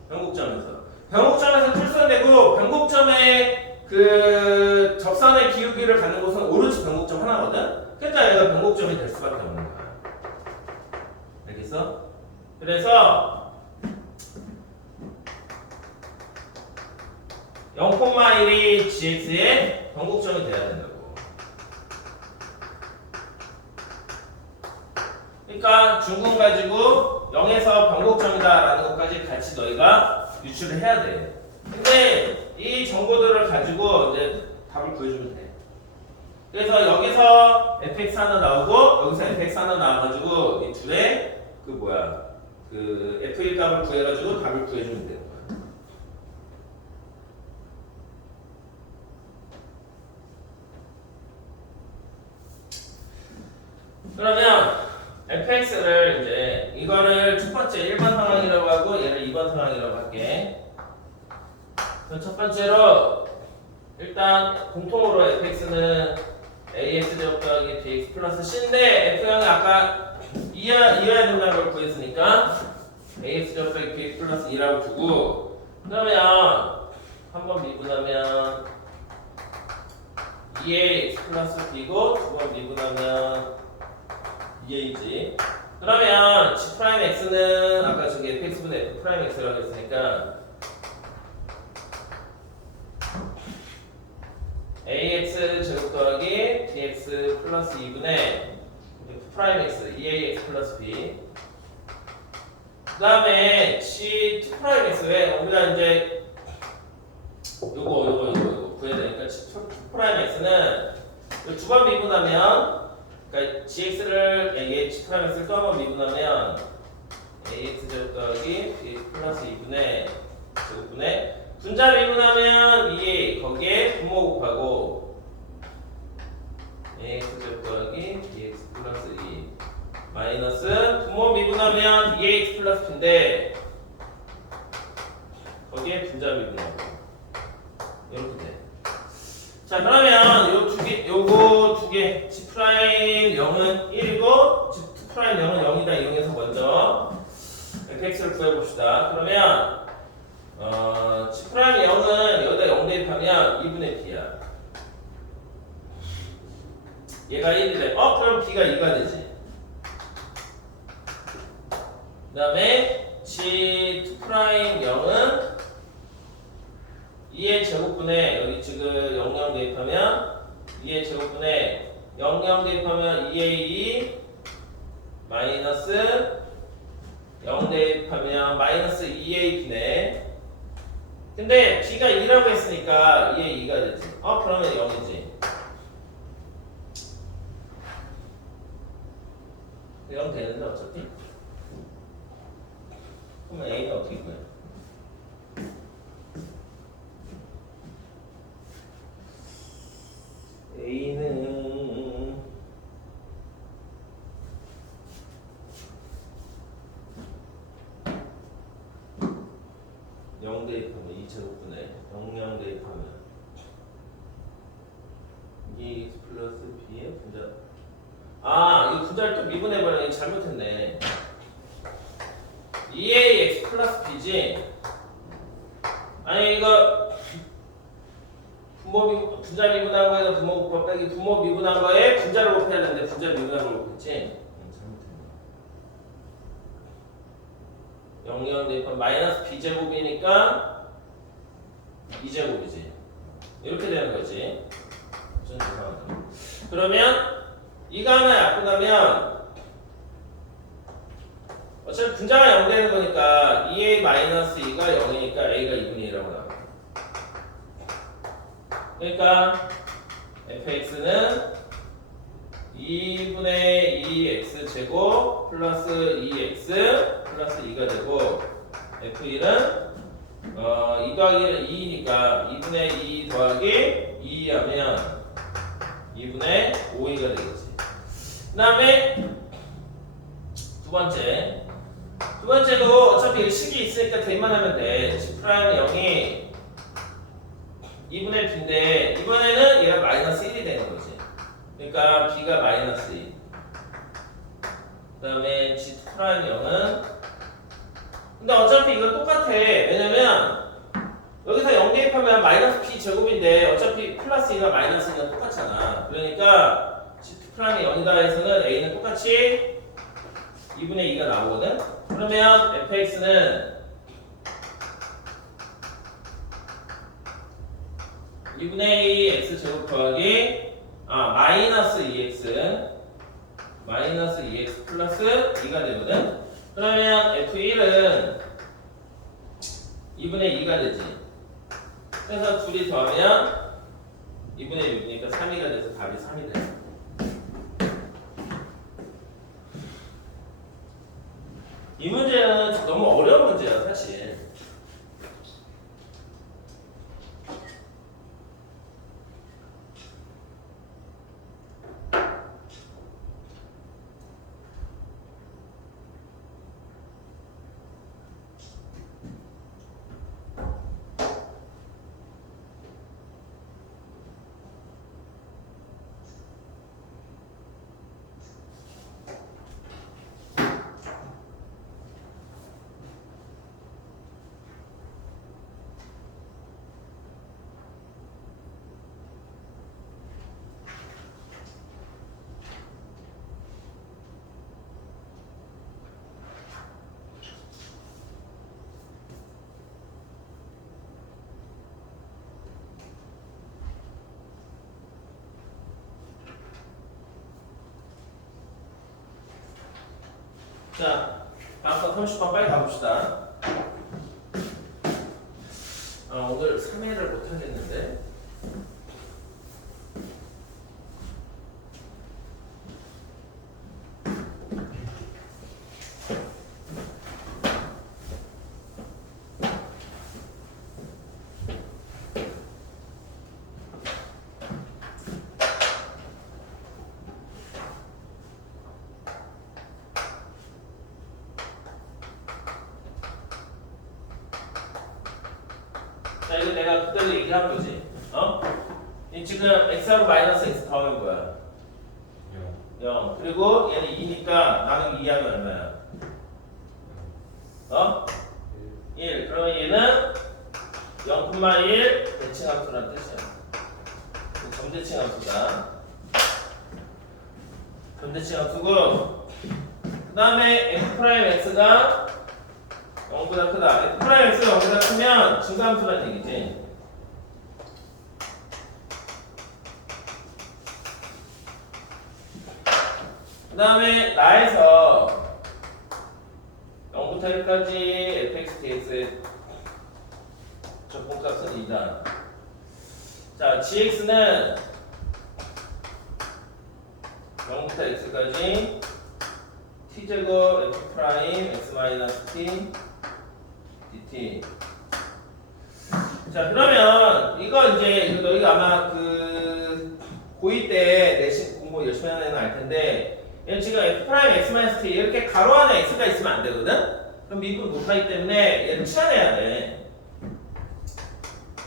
변곡점에서 툴선되고 변곡점에 그 접선의 기울기를 갖는 곳은 오른쪽 변곡점 하나거든. 그러니까 얘가 변곡점이 될 수밖에 없는 거야. 알겠어? 그래서 0,1이 gx의 변곡점이 돼야 된다고. 그러니까 중근 가지고 0에서 변곡점이다라는 것까지 같이 너희가 유출을 해야 돼. 근데 이 정보들을 가지고 이제 답을 구해주면 돼. 그래서 여기서 fx 하나 나오고 여기서 fx 하나 나와가지고 이 둘의 그 f1 값을 구해가지고 답을 구해주면 되는 거야. 그러면 fx를 이제 이거를 첫 번째 1번 상황이라고 하고 얘를 2번 상황이라고 할게. 그럼 첫 번째로 일단 공통으로 fx는 ax 제곱 더하기 bx 플러스 c인데 fx는 아까 이어야 된다는 걸 구했으니까 ax 제곱 더하기 bx 플러스 2라고 두고 그러면 한번 미분하면 2ax 플러스 b고 두 번 미분하면 2a지. 그러면 g 프라임 x는 아까 저기 fx분의 f 프라임 x라고 했으니까 ax 제곱 더하기 bx 플러스 2분의 f 프라임 x 2ax 플러스 b. 그 다음에 g 2 프라임 x 왜 우리가 이제 요거 구해야 되니까 g 2 프라임 x는 두 번 미분하면 그러니까 gx를 g 프라임 x를 또 한 번 미분하면 ax 제곱 더하기 bx 플러스 2분의 제곱분의 분자 미분하면 2a 거기에 분모 곱하고 ax 제곱 더하기 bx 플러스 2 마이너스 분모 미분하면 2ax 플러스 b인데 거기에 분자 미분하고 이렇게 돼. 자 그러면 요거 두 개 g 프라임 0은 1이고 g 프라임 0은 0이다 이용해서 먼저 fx를 구해봅시다. 그러면 g 프라임 0은 여기다 0 대입하면 2분의 b야. 얘가 1이래. 그럼 b가 2가 되지. 그 다음에 g 프라임 0은 2의 제곱분에 여기 지금 00 대입하면 2의 제곱분에 00 대입하면 2a2 마이너스 0 대입하면 마이너스 2ab네. 근데 b가 2라고 했으니까 2의 2가 되지. 그러면 0이지. 0 되는데 어차피. 그러면 a는 어떻게 구해? a는 0 대입하면 2제곱분에 00 대입하면 2x 플러스 b의 분자. 이거 분자를 또 미분해버려. 이거 잘못했네. 2ax 플러스 b지. 아니 이거 분자 미분한 거에다 분모 곱하 빼기 분모 미분한 거에 분자를 곱해야 되는데 분자 미분한 걸 곱했지. 잘못했네. 00 대입하면 마이너스 b제곱이니까 2제곱이지. 이렇게 되는 거지. 좀 이상하다. 그러면 이거 하나 약분하면 어차피 분자가 0 되는 거니까 2a 마이너스 2가 0이니까 a가 2분의 1이라고 나와. 그러니까 fx는 2분의 2x 제곱 플러스 2x 플러스 2가 되고 f1은 2 더하기 1은 2니까 2분의 2 더하기 2 하면 2분의 5가 되겠지. 그 다음에 두 번째도 어차피 이 식이 있으니까 대입만 하면 돼. g 프라임 0이 2분의 b인데 이번에는 얘가 마이너스 1이 되는 거지. 그러니까 b가 마이너스 2. 그 다음에 g 프라임 0은 근데 어차피 이건 똑같아. 왜냐면 여기서 0 대입하면 마이너스 b 제곱인데 어차피 플러스 2가 마이너스 2가 똑같잖아. 그러니까 g 프라임 0이다 해서는 a는 똑같이 2분의 2가 나오거든. 그러면 fx는 2분의 2 x 제곱 더하기 마이너스 2x 마이너스 2x 플러스 2가 되거든. 그러면 f1은 2분의 2가 되지. 그래서 둘이 더하면 2분의 6이니까 3이가 돼서 답이 3이 돼. 이 문제는 너무 어려운 문제야 사실. 자, 다음 30번 빨리 가봅시다. 오늘 3회를 못하겠는데. 자, 이거 내가 그때도 얘기한 거지. 이 지금 x하고 마이너스 x 더하면 뭐야? 0. 그리고 얘는 2니까 나누기 2하면 얼마야? 1. 그러면 얘는 0,1 대칭함수라는 뜻이야. 점대칭함수다. 점대칭함수고 그 다음에 f'x가 0보다 크다. f'x가 0보다 크면 증가함수라는 얘기지. 그 다음에 나에서 0부터 1까지 fx, dx의 적분값은 2다. 자, gx는 0부터 x까지 t제곱 f 프라임 x 마이너스 t dt. 자, 그러면 이거 이제 너희가 아마 그 고2 때 내신 공부 열심히 하는 애는 알 텐데 얘는 지금 f 프라임 x 마이너스 t 이렇게 가로 안에 x가 있으면 안 되거든. 그럼 미분 못하기 때문에 얘를 치환해야 돼.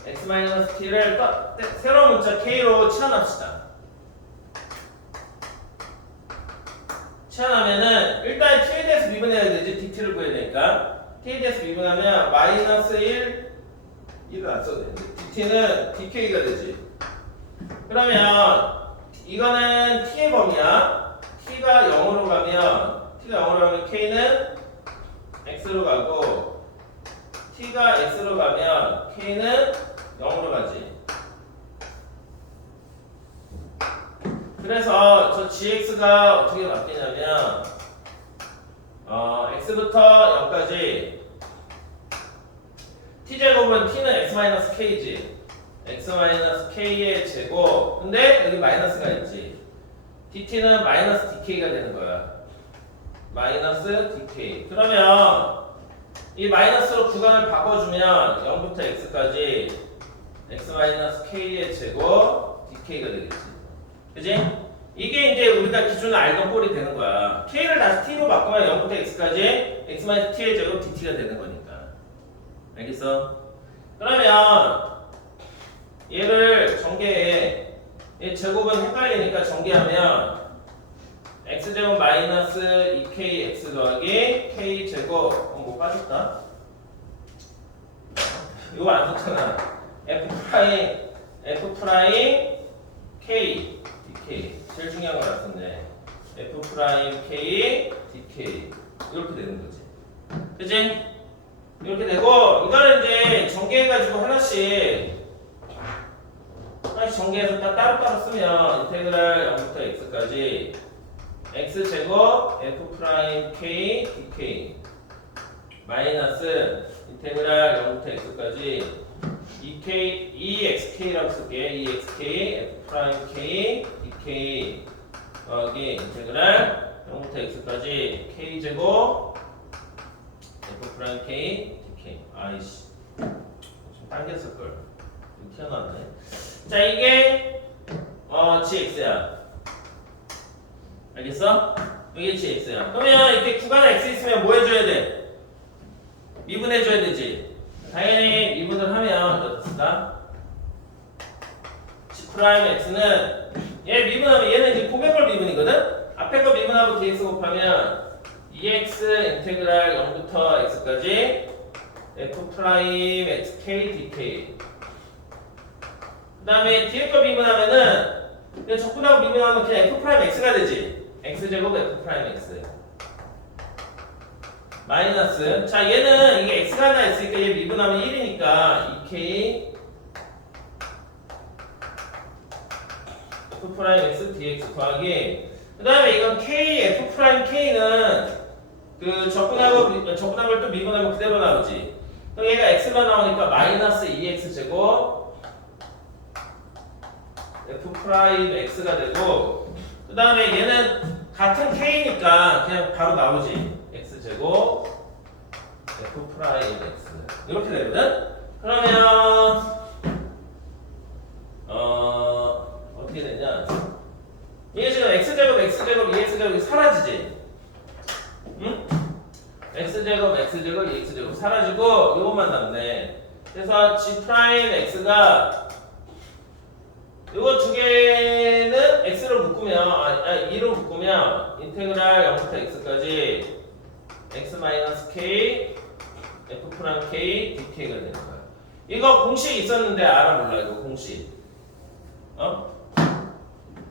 x 마이너스 t를 새로운 문자 k로 치환합시다. 치환하면은 일단 t에 대해서 미분해야 되지. dt를 구해야 되니까 t에 대해서 미분하면 마이너스 1을 안 써도 되는데 dt는 dk가 되지. 그러면 이거는 t의 범위야. t가 0으로 가면 k는 x로 가고 t가 x로 가면 k는 0으로 가지. 그래서 저 gx가 어떻게 바뀌냐면 x부터 0까지 t제곱은 t는 x-k지. x-k의 제곱. 근데 여기 마이너스가 있지. dt는 마이너스 dk가 되는 거야. 마이너스 dk. 그러면 이 마이너스로 구간을 바꿔주면 0부터 x까지 x-k의 제곱 dk가 되겠지. 그지? 이게 이제 우리가 기존에 알던 꼴이 되는 거야. k를 다시 t로 바꾸면 0부터 x까지 x-t의 제곱 dt가 되는 거니까. 알겠어? 그러면 얘를 전개해. 얘 제곱은 헷갈리니까 전개하면 x제곱 마이너스 2kx 더하기 k제곱 뭐 빠졌다? 이거 안 좋잖아. f 프라임 k dk 제일 중요한 걸 알았었네. f 프라임 k dk 이렇게 되는 거지. 그치? 이렇게 되고 이거는 이제 전개해가지고 하나씩 전개해서 딱 따로따로 쓰면 인테그랄 0부터 x까지 x제곱 f 프라임 k dk 마이너스 인테그랄 0부터 x까지 2xk라고 쓸게. 2xk f 프라임 k dk 더하기 인테그랄 0부터 x까지 k제곱 f 프라임 k dk. 아이씨 좀 당겼을걸. 튀어나왔네. 자, 이게 gx야. 알겠어? 이게 gx야. 그러면 이렇게 구간에 x 있으면 뭐 해줘야 돼? 미분해줘야 되지. 당연히 미분을 하면 어떻습니까? g 프라임 x는 얘 미분하면 얘는 이제 고배걸 미분이거든? 앞에 거 미분하고 dx 곱하면 2x 인테그랄 0부터 x까지 f 프라임 xk dk. 그 다음에 뒤에 거 미분하면은 그냥 적분하고 미분하면 그냥 f 프라임 x가 되지. x제곱 f 프라임 x 마이너스. 자, 얘는 이게 x가 하나 있으니까 얘 미분하면 1이니까 2k f 프라임 x dx 더하기. 그 다음에 이건 k f 프라임 k는 그 적분한 걸 또 미분하면 그대로 나오지. 그럼 얘가 x만 나오니까 마이너스 2x 제곱 f 프라임 x가 되고, 그 다음에 얘는 같은 k니까 그냥 바로 나오지. x 제곱 f 프라임 x 이렇게 되거든. 그러면 어떻게 되냐? 이게 지금 x제곱 x제곱 2x제곱이 사라지지. 응? x제곱 x제곱 2x제곱 사라지고 이것만 남네. 그래서 g 프라임 x가 이거 두 개는 x로 묶으면 2로 묶으면 인테그랄 0부터 x까지 x 마이너스 k f 프라임 k dk가 되는 거야. 이거 공식 있었는데 알아 몰라 이거 공식?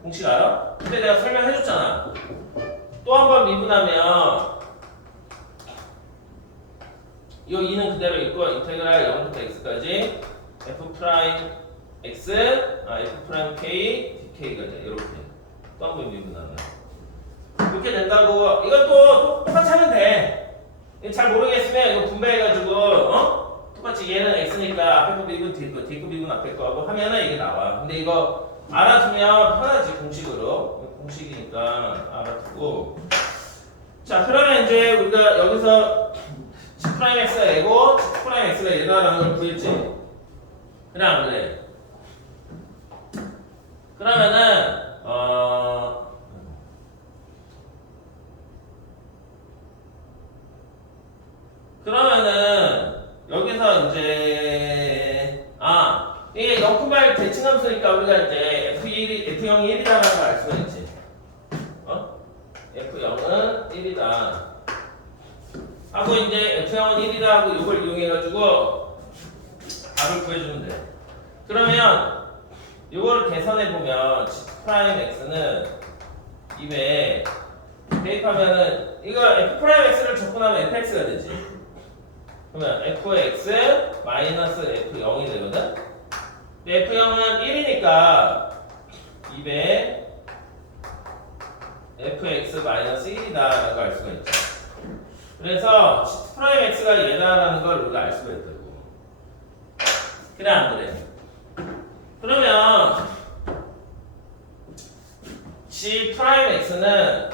공식 알아? 근데 내가 설명해줬잖아. 또 한 번 미분하면 이 2는 그대로 있고 인테그랄 0부터 x까지 f 프라임 x f 프라임 k dk가 돼. 이렇게 또 한 번 미분하면 이렇게 된다고. 이것도 똑같이 하면 돼. 잘 모르겠으면 이거 분배해가지고 똑같이 얘는 x니까 앞에 거 미분 뒤에 거 미분 앞에 거 하고 하면은 이게 나와. 근데 이거 알아두면 편하지. 공식으로 공식이니까 알아두고. 자 그러면 이제 우리가 여기서 g 프라임 x가 얘고 g 프라임 x가 얘다라는 걸 구했지. 그래 안 그래? 그러면은 여기서 이제 이게 0,8 대칭함수니까 우리가 이제 F0이 1이다라는 걸 알 수가 있지. F0은 1이다 하고 이제 F0은 1이다 하고 이걸 이용해가지고 답을 구해주면 돼. 그러면 이거를 계산해 보면 g 프라임 x는 이외에 대입하면은 이거 f 프라임 x를 적분하면 fx가 되지. 그러면 fx 마이너스 f0이 되거든. 근데 f0은 1이니까 2배 fx 마이너스 1이다라는 걸 알 수가 있죠. 그래서 g 프라임 x가 얘다라는 걸 우리가 알 수가 있다고. 그래 안 그래? 그러면 g 프라임 x는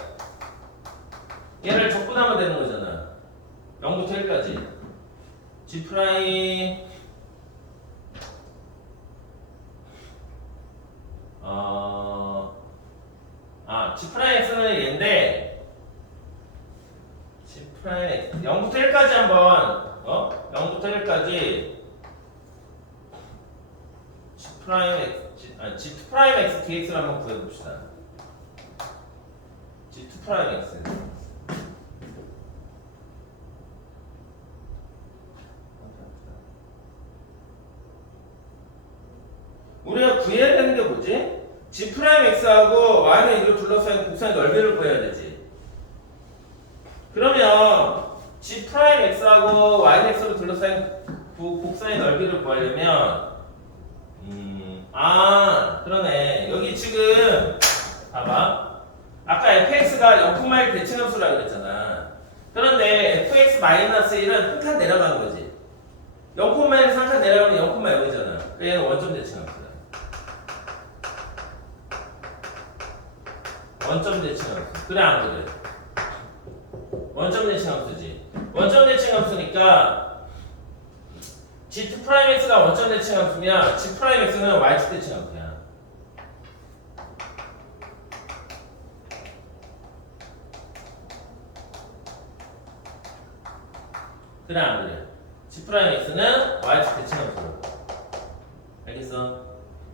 얘를 적분하면 되는 거잖아. 0부터 1까지 g 프라임 g 프라임 x는 얘인데 g 프라임 x 0부터 1까지 한번 0부터 1까지 g 프라임 x g 프라임 x dx를 한번 구해봅시다. g2 프라임 x 우리가 구해야 되는 게 뭐지? g 프라임 x하고 y는 이걸 둘러싸인 곡선의 넓이를 구해야 되지. 그러면 g 프라임 x하고 y는 x로 둘러싸인 곡선의 넓이를 구하려면 그러네. 여기 지금 봐봐. 아까 fx가 0,1 대칭함수라고 그랬잖아. 그런데 fx-1은 한 칸 내려간 거지. 0,1에서 한 칸 내려가면 0,0이잖아. 얘는 원점 대칭함수야. 원점 대칭함수. 그래 안 그래? 원점 대칭함수지. 원점 대칭함수니까 g2 프라임 x가 원점 대칭함수면 g 프라임 x는 y축 대칭함수야. 그래 안 그래? g 프라임 x는 y축 대칭함수로. 알겠어?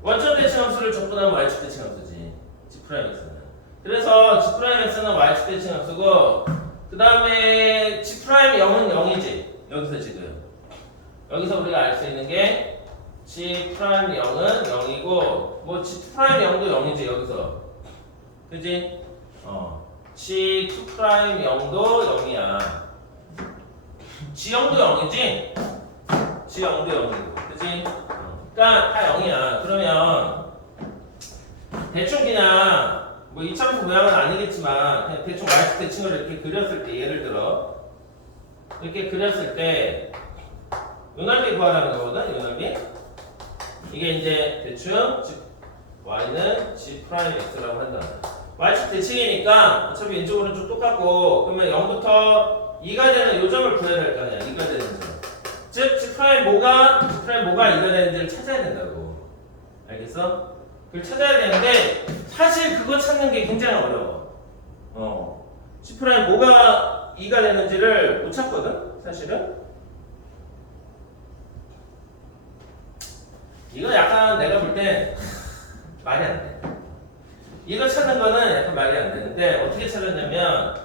원점 대칭함수를 적분하면 y축 대칭함수지. g 프라임 x는. 그래서 g 프라임 x는 y축 대칭함수고, 그 다음에 g 프라임 0은 0이지. 여기서 지금. 여기서 우리가 알 수 있는 게 g 프라임 0은 0이고, 뭐 g 프라임 0도 0이지 여기서. 그지? g2 프라임 0도 0이야. g0도 0이지? g0도 0이고. 그지? 그러니까 다 0이야. 그러면 대충 그냥 뭐 이차함수 모양은 아니겠지만 그냥 대충 y축 대칭을 이렇게 그렸을 때 예를 들어 이렇게 그렸을 때 요 넓이 구하라는 거거든. 요 넓이. 이게 이제 대충 y는 g 프라임 x라고 한다. y축 대칭이니까 어차피 왼쪽 오른쪽 똑같고 그러면 0부터 2가 되는 요 점을 구해야 될 거 아니야. 2가 되는 점. 즉 g 프라임 뭐가 2가 되는지를 찾아야 된다고. 알겠어? 그걸 찾아야 되는데 사실 그거 찾는 게 굉장히 어려워. g 프라임 뭐가 2가 되는지를 못 찾거든. 사실은. 이거 약간 내가 볼 때 말이 안 돼. 이거 찾는 거는 약간 말이 안 되는데 어떻게 찾았냐면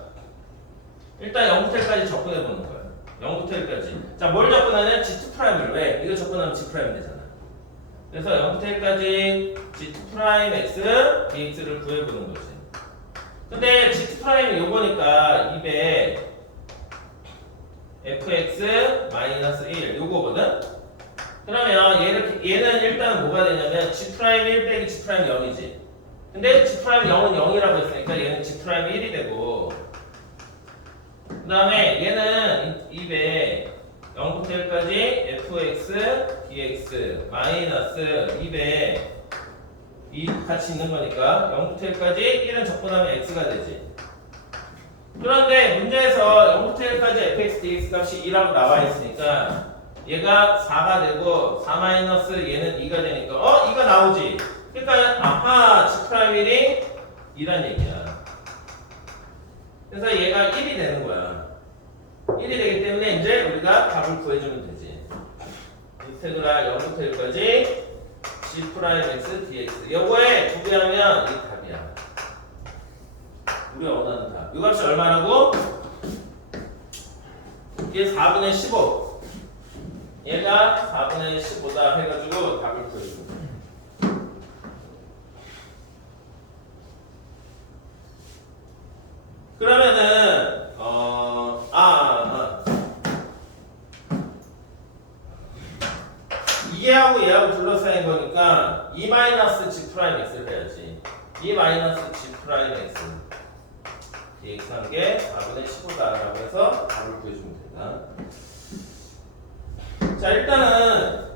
일단 0부터 1까지 접근해 보는 거야. 0부터 1까지. 자, 뭘 접근하냐? G2'을 왜? 이거 접근하면 G' 되잖아. 그래서 0부터 1까지 G2'x dx를 구해 보는 거지. 근데 G2'이 요거니까 200 fx-1 요거거든. 그러면 얘는 일단 뭐가 되냐면 G'1 빼기 G' 0이지. 근데 G' 0은 0이라고 했으니까 얘는 G' 1이 되고 그 다음에 얘는 200 0부터 1까지 fx dx 마이너스 200 이 같이 있는 거니까 0부터 1까지 1은 적분하면 x가 되지. 그런데 문제에서 0부터 1까지 fx dx 값이 2라고 나와 있으니까 얘가 4가 되고 4 마이너스 얘는 2가 되니까 2가 나오지. 그러니까 아까 G'1이 2란 얘기야. 그래서 얘가 1이 되는 거야. 1이 되기 때문에 이제 우리가 답을 구해주면 되지. 인테그랄 0부터 1까지 G'(x) dx 요거에 두 배 하면 이게 답이야. 우리가 원하는 답. 이 값이 얼마라고? 이게 4분의 15. 얘가 4분의 15다 해가지고 답을 구해주면 돼. 그러면은 얘하고 둘러싸인 거니까 2-G'(x를) 해야지. 2-G'(x) dx 한 게 4분의 15다라고 해서 답을 구해주면 된다. 자, 일단은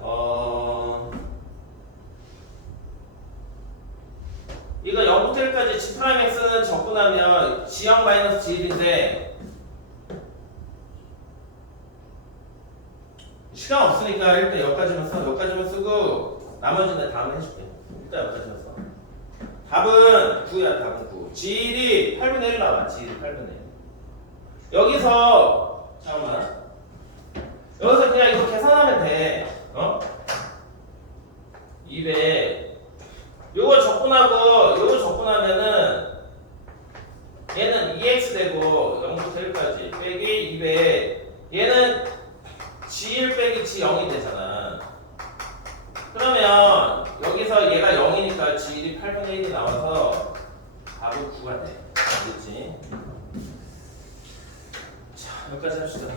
이거 0부터 1까지 G'(x는 접근하면 G0 G1인데 시간 없으니까 일단 여기까지만 써. 여기까지만 쓰고 나머지는 다음에 해줄게. 일단 여기까지만 써. 답은 9야. 답은 9. G1이 8분의 1 나와. G1이 8분의 1. 여기서 잠깐만. 여기서 그냥 이거 계산하면 돼. 200 요거 접근하고 요거 접근하면은 얘는 2x 되고 0부터 1까지 빼기 200 얘는 G1 빼기 G0이 되잖아. 그러면 여기서 얘가 0이니까 G1이 8분의 1이 나와서 답은 9가 돼. 알겠지? 자, 여기까지 합시다.